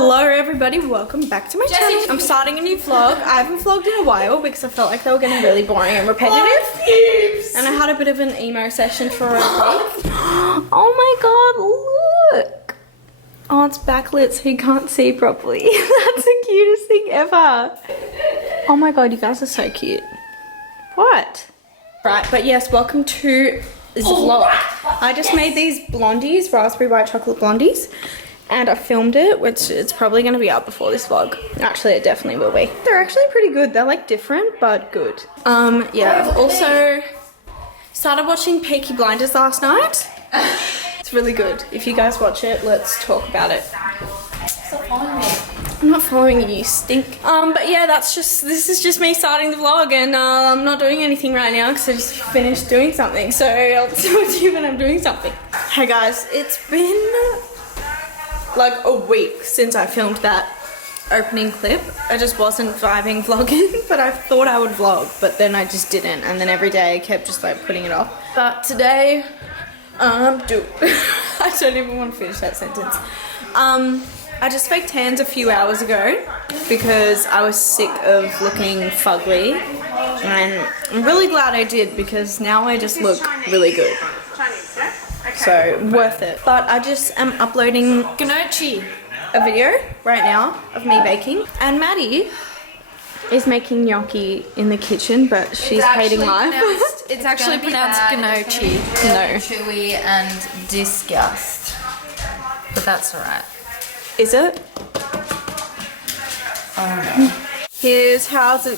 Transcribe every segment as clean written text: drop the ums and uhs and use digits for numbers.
Hello everybody, welcome back to my channel. I'm starting a new vlog. I haven't vlogged in a while because I felt like they were getting really boring and repetitive. And I had a bit of an emo session for a week. Oh my god, look! Oh, it's backlit so you can't see properly. That's the cutest thing ever. Oh my god, you guys are so cute. What? Right, but yes, welcome to this vlog. I just made these blondies, raspberry white chocolate blondies. And I filmed it, which it's probably going to be up before this vlog. Actually, it definitely will be. They're actually pretty good. They're like different, but good. Yeah, I've also started watching Peaky Blinders last night. It's really good. If you guys watch it, let's talk about it. Stop following me. I'm not following you, you stink. But yeah, this is just me starting the vlog, and I'm not doing anything right now because I just finished doing something. So I'll talk to you when I'm doing something. Hey guys, it's been like a week since I filmed that opening clip. I just wasn't vibing vlogging, but I thought I would vlog, but then I just didn't, and then every day I kept just like putting it off. But today, I don't even want to finish that sentence. I just faked hands a few hours ago because I was sick of looking fugly, and I'm really glad I did because now I just look really good. So, worth it. But I just am uploading a video right now of me baking. And Maddie is making gnocchi in the kitchen, but she's hating life. It's actually pronounced gnocchi. No. Chewy and disgust. But that's alright. Is it? I don't know. Here's how do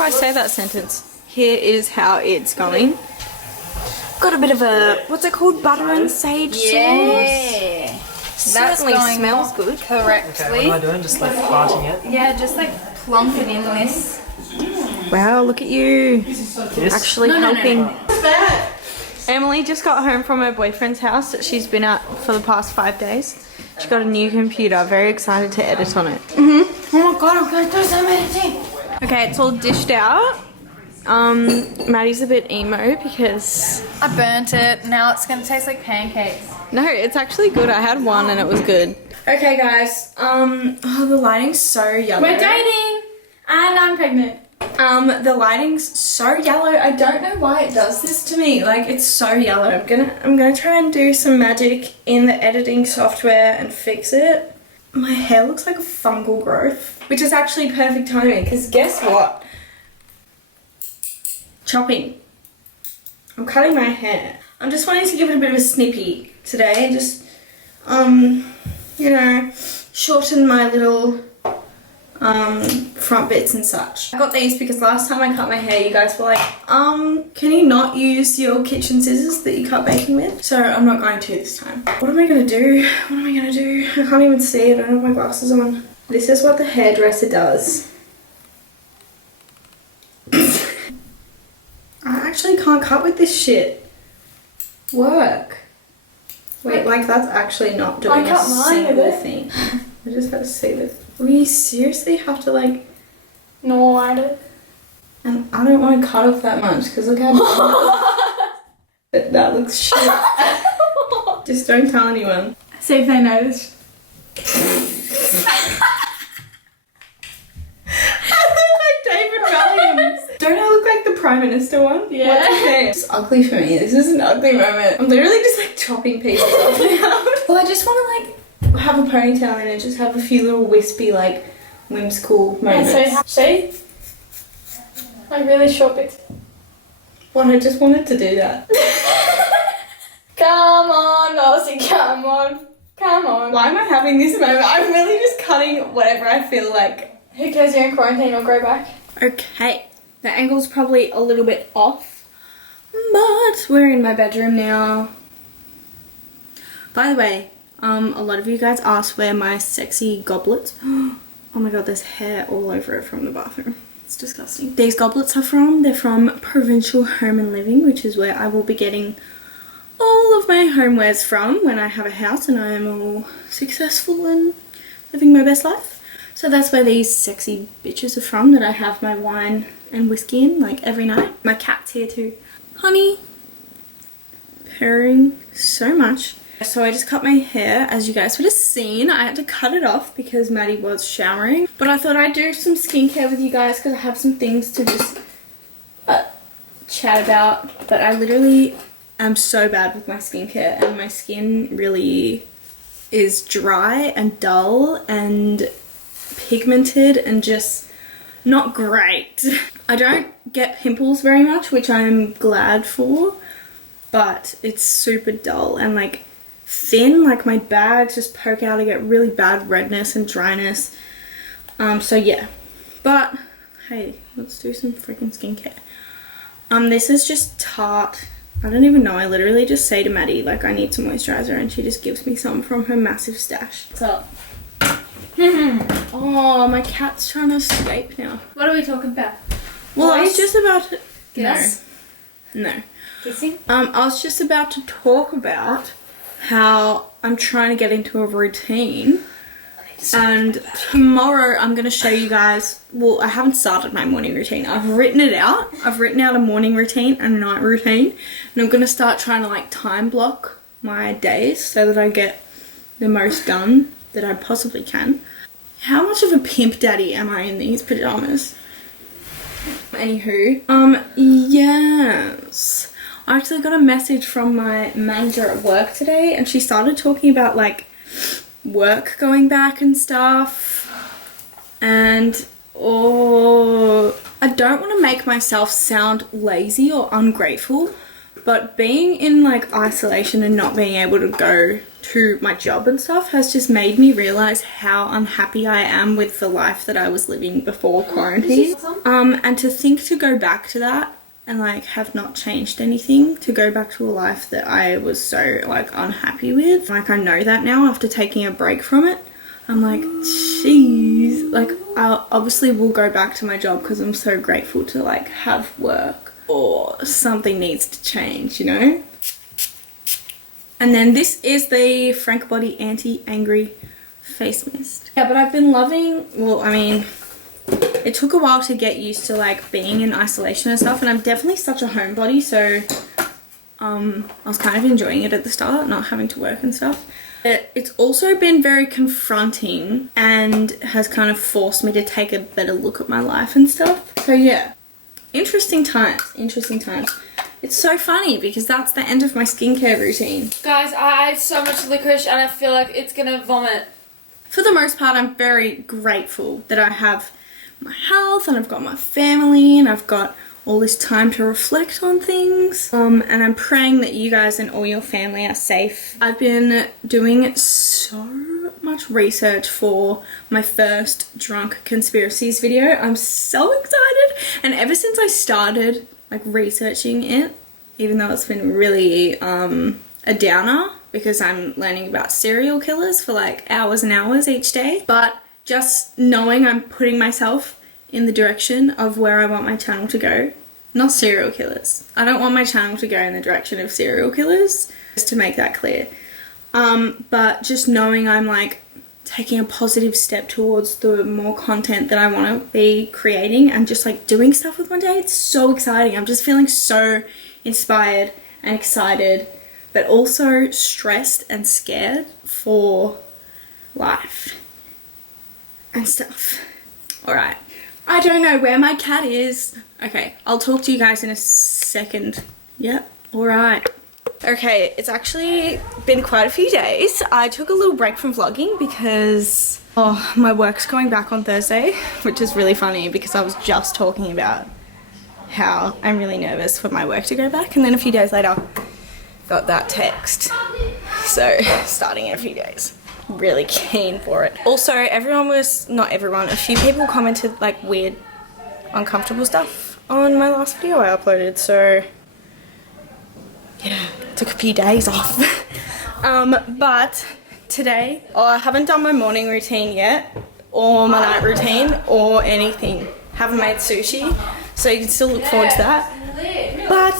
I say that sentence? Here is how it's going. Got a bit of a, what's it called, butter and sage sauce. Yeah. That's Certainly going smells good. correctly. Okay, what am I doing? Just like farting it? Yeah, just like plonk it in this. Wow, look at you. This? Actually helping. No. Emily just got home from her boyfriend's house that she's been at for the past 5 days. She got a new computer, very excited to edit on it. Oh my god, I'm gonna do some editing. Okay, it's all dished out. Maddie's a bit emo because I burnt it. Now it's gonna taste like pancakes. no, it's actually good. I had one and it was good. Okay guys, oh, the lighting's so yellow. We're dating and I'm pregnant. The lighting's so yellow. I don't know why it does this to me. Like, it's so yellow. I'm gonna try and do some magic in the editing software and fix it. My hair looks like a fungal growth, which is actually perfect timing because guess what? Chopping. I'm cutting my hair. I'm just wanting to give it a bit of a snippy today and just, you know, shorten my little front bits and such. I got these because last time I cut my hair, you guys were like, can you not use your kitchen scissors that you cut baking with? So I'm not going to this time. What am I gonna do? What am I gonna do? I can't even see. I don't have my glasses on. This is what the hairdresser does. I actually can't cut with this shit. Work. Wait, like that's actually not doing a single thing. I just gotta see this. We seriously have to like... No, I don't. And I don't want to cut off that much because look how... But that looks shit. Just don't tell anyone. See if they notice. Don't I look like the Prime Minister one? Yeah. What's his name? It's ugly for me. This is an ugly moment. I'm literally just like chopping pieces off now. Well, I just want to like have a ponytail and just have a few little wispy like whimsical moments. Yeah, so see? Like really short bits. Well, I just wanted to do that. Come on, Aussie, come on. Come on. Why am I having this moment? I'm really just cutting whatever I feel like. Who cares, you're in quarantine, I'll grow back. Okay, the angle's probably a little bit off, but we're in my bedroom now. By the way, a lot of you guys asked where my sexy goblets. Oh my god, there's hair all over it from the bathroom. It's disgusting. These goblets are from, they're from Provincial Home and Living, which is where I will be getting all of my homewares from when I have a house and I am all successful and living my best life. So that's where these sexy bitches are from that I have my wine and whiskey in like every night. My cat's here too. Honey. Purring so much. So I just cut my hair, as you guys would have seen. I had to cut it off because Maddie was showering. But I thought I'd do some skincare with you guys because I have some things to just chat about. But I literally am so bad with my skincare, and my skin really is dry and dull and pigmented and just not great. I don't get pimples very much, which I'm glad for, but it's super dull and like thin. Like my bags just poke out. I get really bad redness and dryness. So yeah, but hey, let's do some freaking skincare. This is just Tarte. I don't even know. I literally just say to Maddie, like, I need some moisturizer, and she just gives me some from her massive stash. What's up? Oh, my cat's trying to escape now. What are we talking about? Well, I was just about to... Yes. No. Kissing? I was just about to talk about how I'm trying to get into a routine. And tomorrow I'm going to show you guys, well, I haven't started my morning routine. I've written it out. I've written out a morning routine and a night routine. And I'm going to start trying to like time block my days so that I get the most done that I possibly can. How much of a pimp daddy am I in these pajamas? Anywho, yes. I actually got a message from my manager at work today, and she started talking about like work going back and stuff, and I don't want to make myself sound lazy or ungrateful, but being in like isolation and not being able to go to my job and stuff has just made me realize how unhappy I am with the life that I was living before quarantine. And to think to go back to that and like have not changed anything, to go back to a life that I was so like unhappy with. Like I know that now after taking a break from it. I'm like, jeez, like I obviously will go back to my job because I'm so grateful to like have work, or something needs to change, you know? And then this is the Frank Body Anti-Angry Face Mist. Yeah, but I've been loving, well, I mean, it took a while to get used to like being in isolation and stuff, and I'm definitely such a homebody, so I was kind of enjoying it at the start, not having to work and stuff. But it's also been very confronting and has kind of forced me to take a better look at my life and stuff. So yeah, interesting times. It's so funny because that's the end of my skincare routine. Guys, I ate so much licorice and I feel like it's gonna vomit. For the most part, I'm very grateful that I have my health and I've got my family and I've got all this time to reflect on things. And I'm praying that you guys and all your family are safe. I've been doing so much research for my first Drunk Conspiracies video. I'm so excited. And ever since I started like researching it, even though it's been really a downer because I'm learning about serial killers for like hours and hours each day, but just knowing I'm putting myself in the direction of where I want my channel to go. Not serial killers. I don't want my channel to go in the direction of serial killers, just to make that clear. But just knowing I'm like taking a positive step towards the more content that I want to be creating and just like doing stuff with my day. It's so exciting. I'm just feeling so inspired and excited, but also stressed and scared for life and stuff. All right. I don't know where my cat is. Okay, I'll talk to you guys in a second. Yep, all right. Okay, it's actually been quite a few days. I took a little break from vlogging because my work's going back on Thursday, which is really funny because I was just talking about how I'm really nervous for my work to go back, and then a few days later got that text. So starting in a few days. Really keen for it. Also, a few people commented like weird, uncomfortable stuff on my last video I uploaded, so yeah, took a few days off. But today, I haven't done my morning routine yet, or my night routine, or anything. Haven't made sushi, so you can still look forward to that. But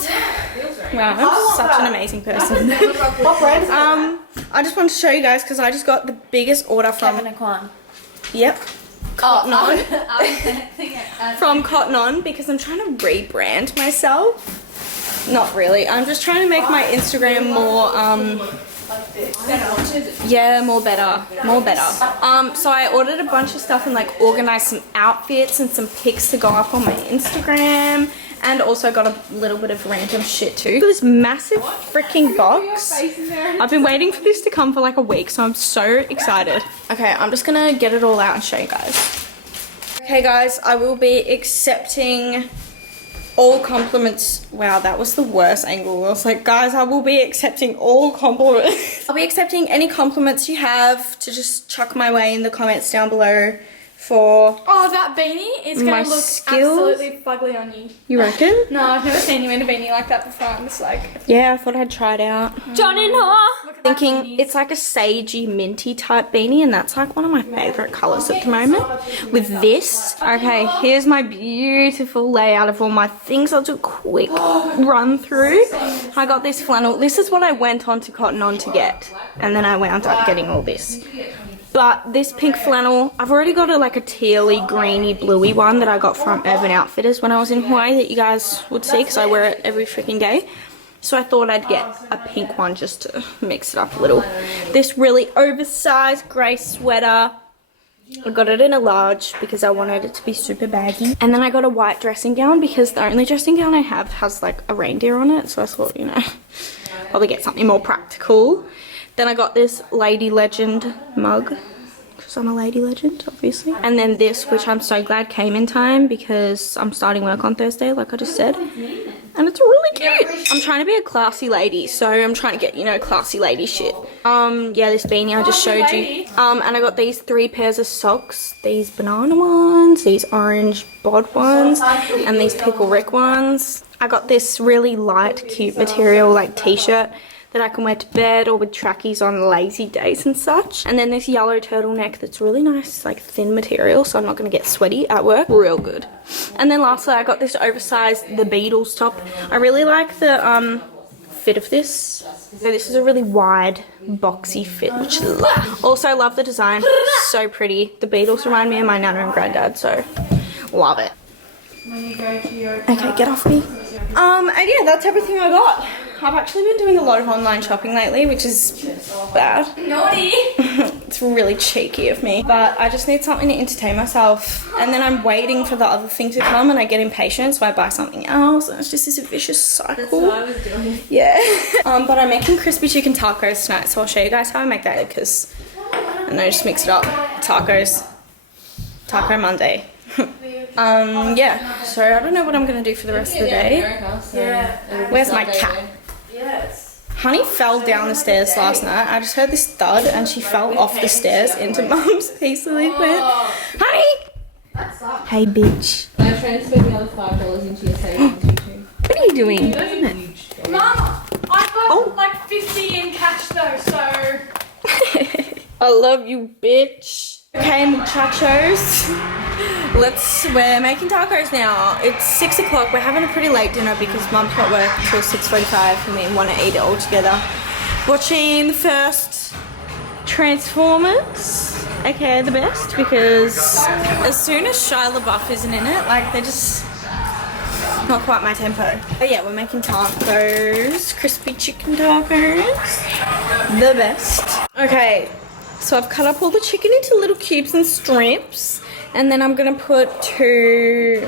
wow, I'm such an amazing person. I just wanted to show you guys because I just got the biggest order from Yep. Cotton On. From Cotton On, because I'm trying to rebrand myself. Not really. I'm just trying to make my Instagram more Yeah, more better. So I ordered a bunch of stuff and like organized some outfits and some pics to go up on my Instagram. And also got a little bit of random shit too. This massive freaking box. I've been waiting for this to come for like a week, so I'm so excited. Okay, I'm just gonna get it all out and show you guys. Okay guys, I will be accepting all compliments. Wow, that was the worst angle. I was like, guys, I will be accepting all compliments. I'll be accepting any compliments you have to just chuck my way in the comments down below for Oh, that beanie is my gonna look skills. absolutely fugly on you. You reckon? No, I've never seen you in a beanie like that before. I'm just like, Yeah, I thought I'd try it out. John in her. Thinking it's like a sagey minty type beanie, and that's like one of my favorite colors at the moment. With this, okay, here's my beautiful layout of all my things. I'll do a quick run through. I got this flannel. This is what I went on to Cotton On to get, and then I wound up getting all this. But this pink flannel, I've already got like a tealy, greeny, bluey one that I got from Urban Outfitters when I was in Hawaii that you guys would see because I wear it every freaking day. So I thought I'd get a pink one just to mix it up a little. This really oversized grey sweater. I got it in a large because I wanted it to be super baggy. And then I got a white dressing gown because the only dressing gown I have has like a reindeer on it. So I thought, you know, probably get something more practical. Then I got this Lady Legend mug, because I'm a Lady Legend, obviously. And then this, which I'm so glad came in time because I'm starting work on Thursday, like I just said. And it's really cute. I'm trying to be a classy lady, so I'm trying to get, you know, classy lady shit. Yeah, this beanie I just showed you. And I got these 3 pairs of socks. These banana ones, these orange bod ones, and these pickle Rick ones. I got this really light, cute material, like t-shirt that I can wear to bed or with trackies on lazy days and such. And then this yellow turtleneck that's really nice, like thin material, so I'm not gonna get sweaty at work. Real good. And then lastly, I got this oversized The Beatles top. I really like the fit of this. So this is a really wide, boxy fit, which I love. Also, I love the design. So pretty. The Beatles remind me of my nana and granddad, so love it. Okay, get off me. And yeah, that's everything I got. I've actually been doing a lot of online shopping lately, which is bad. Naughty. It's really cheeky of me, but I just need something to entertain myself. And then I'm waiting for the other thing to come and I get impatient, so I buy something else. And it's just this vicious cycle. That's what I was doing. Yeah. But I'm making crispy chicken tacos tonight, so I'll show you guys how I make that because and I just mix it up. Tacos. Taco Monday. Yeah, so I don't know what I'm gonna do for the rest of the day. Where's my cat? Honey fell down the stairs last night. I just heard this thud and she fell off the stairs into Mum's piece of liquid. Honey! Hey bitch. I'm trying to spend the other $5 into your savings. What are you doing? Mum, I got like 50 in cash though, so. I love you, bitch. Okay, muchachos. We're making tacos now. It's 6 o'clock. We're having a pretty late dinner because Mum's got work till 6:45 and we want to eat it all together. Watching the first Transformers. Okay, the best because as soon as Shia LaBeouf isn't in it, like they're just not quite my tempo. But yeah, we're making tacos, crispy chicken tacos, the best. Okay, so I've cut up all the chicken into little cubes and strips, and then I'm gonna put two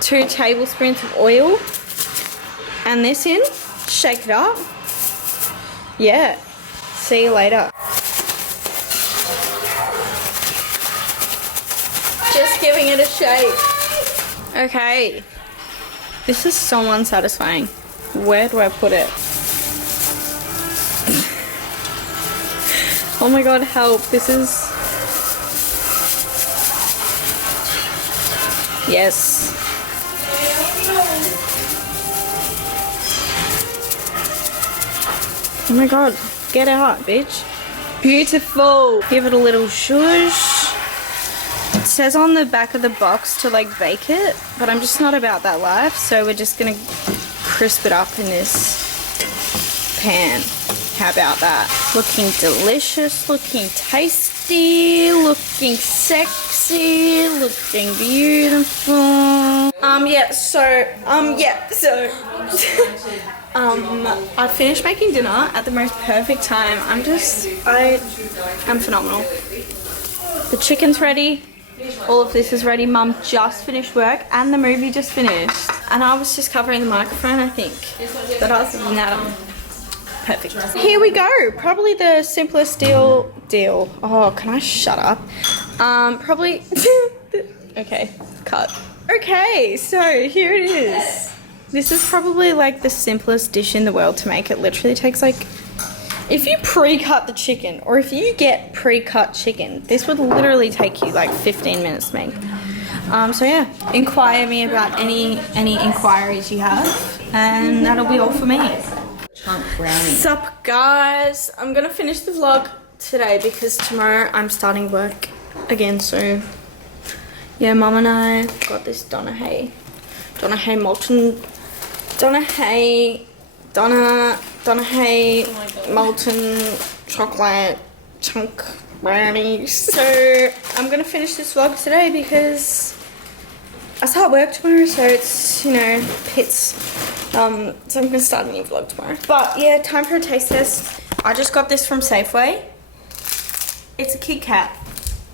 tablespoons of oil and this in, shake it up. Yeah, see you later. Just giving it a shake. Okay, this is so unsatisfying. Where do I put it? Oh my god, help. This is... Yes. Oh my god, get out, bitch. Beautiful. Give it a little shush. It says on the back of the box to like bake it, but I'm just not about that life, so we're just gonna crisp it up in this pan. How about that? Looking delicious, looking tasty, looking sexy. messy, looking beautiful. I finished making dinner at the most perfect time. I am phenomenal. The chicken's ready. All of this is ready. Mum just finished work and the movie just finished. And I was just covering the microphone, I think. But other than that, I'm perfect. Here we go. Probably the simplest deal. Oh, can I shut up? Probably. Okay, cut. Okay, so here it is. This is probably like the simplest dish in the world to make. It literally takes like, if you pre-cut the chicken or if you get pre-cut chicken, this would literally take you like 15 minutes to make. So yeah, inquire me about any inquiries you have, and that'll be all for me. Chunk brownie. Sup guys, I'm gonna finish the vlog today because tomorrow I'm starting work again, so yeah, Mum and I got this Donna Hay molten chocolate chunk brownies. So I'm gonna finish this vlog today because I start work tomorrow, so it's, you know, pits. So I'm gonna start a new vlog tomorrow. But yeah, time for a taste test. I just got this from Safeway. It's a Kit Kat,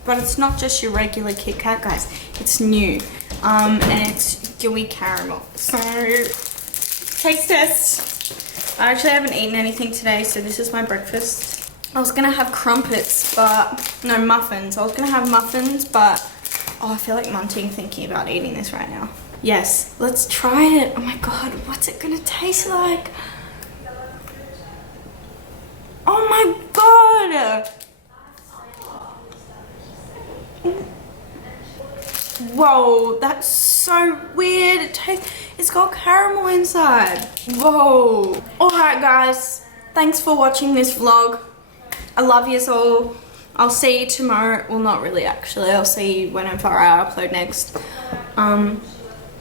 but it's not just your regular Kit Kat, guys. It's new, and it's gooey caramel. So, taste test. I actually haven't eaten anything today, so this is my breakfast. I was gonna have crumpets, but no, muffins. I was gonna have muffins, but oh, I feel like munching thinking about eating this right now. Yes, let's try it. Oh my god, what's it gonna taste like? Oh my god! Whoa, that's so weird. It's got caramel inside. Whoa. Alright guys, thanks for watching this vlog. I love yous all. I'll see you tomorrow. Well, not really actually. I'll see you whenever I upload next. I'm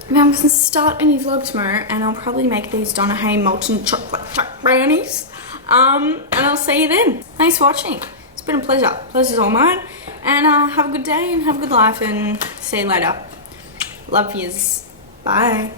going to start a new vlog tomorrow, and I'll probably make these Donna Hay molten chocolate brownies. And I'll see you then. Thanks for watching. It's been a pleasure. Pleasure's all mine. And have a good day and have a good life, and see you later. Love yous. Bye.